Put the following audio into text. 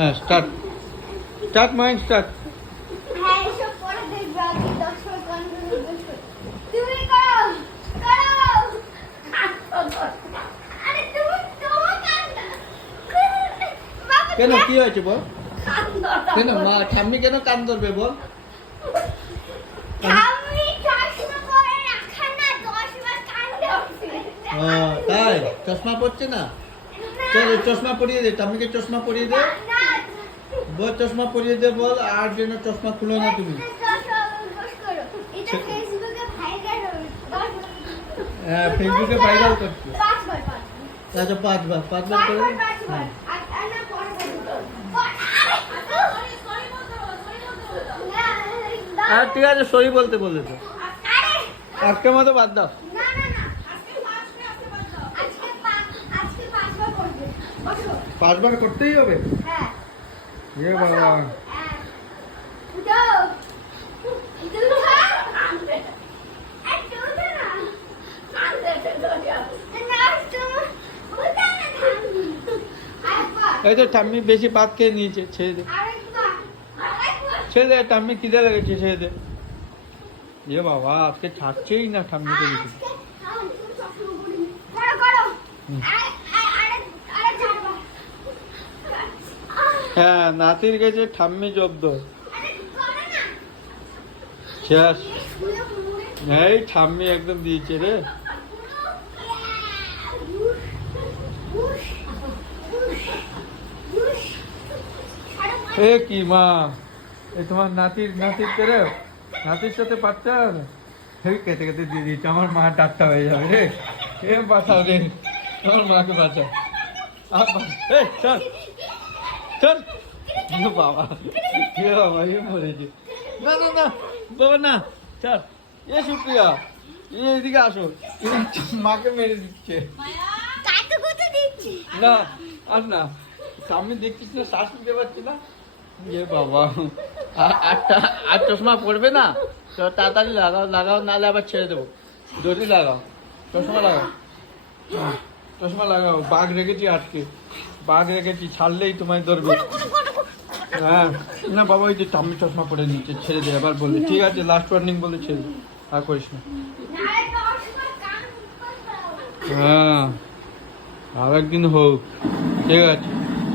হ্যাঁ start start mind start. হ্যাঁ এসব পরে দেখবে আগে দর্শক কন্ট্রোল করবে। তুমি করো করো আরে তুমি তোমার কান্দা বাবা কেন কি হয়েছে বল? কেন মা ঠাম্মি কেন কান ধরবে বল? আমি চশমা পরে রাখা না 10 বার কান্দে উঠছে। তাই চশমা পড়ছে না? চল চশমা পরিয়ে দে, ঠাম্মিকে চশমা পরিয়ে দে। না বল চশমা পরিয়ে দে বল, আর যেন চশমা খুলো না তুমি। এটা ফেসবুকে ভাইরাল হবে। হ্যাঁ ফেসবুকে ভাইরাল করছে। 5 বার আচ্ছা 5 বার করে দে। হ্যাঁ। আর ঠিক আছে সই বলতে বলে তো, একটা মতো বাদ দাও। 5 বার করতেই হবে? এ বাবা এই তো ঠাম্মি বেশি ভাত খেয়ে নিয়েছে, ছেড়ে দে ছেড়ে দে, ঠাম্মি খিদে লেগেছে, ছেড়ে দে। এ বাবা আজকে ছাড়ছেই না ঠাম্মিকে বেশি। হ্যাঁ নাতির কাছে ঠাম্মি জব্দ শেষ। এই ঠাম্মি একদম দিয়েছে রে। এ কি মা, এ তোমার নাতির করে নাতির সাথে বাচ্চা কেটে কেটে দিয়ে দিয়েছে। আমার মা ডাক্তার হয়ে যাবে রে। এ বাঁচাও রে, আমার মাকে বাঁচাও। চল চল বাবা, এ বাবা এ মরেছে। না না না বাবা না, চল এ সুপ্রিয়া এদিকে আসো, মাকে মেরে দিচ্ছে। না আর না, সামনে দেখছিস না, শ্বাস নিতে পারছি না। এ বাবা আর চশমা পড়বে না তো তাড়াতাড়ি লাগাও নাহলে আবার ছেড়ে দেবো। জলদি লাগাও, চশমা লাগাও, চশমা লাগাও। বাঘ রেখেছি আজকে, বাঘ রেখেছি, ছাড়লেই তোমায় ধরবে। হ্যাঁ না বাবা ওই যে ঠাম্মি চশমা পরে নিচ্ছে, ছেড়ে দে। আবার বললে ঠিক আছে, লাস্ট ওয়ার্নিং বলে ছেড়ে দে, আর করিস না। হ্যাঁ আর একদিন হোক, ঠিক আছে।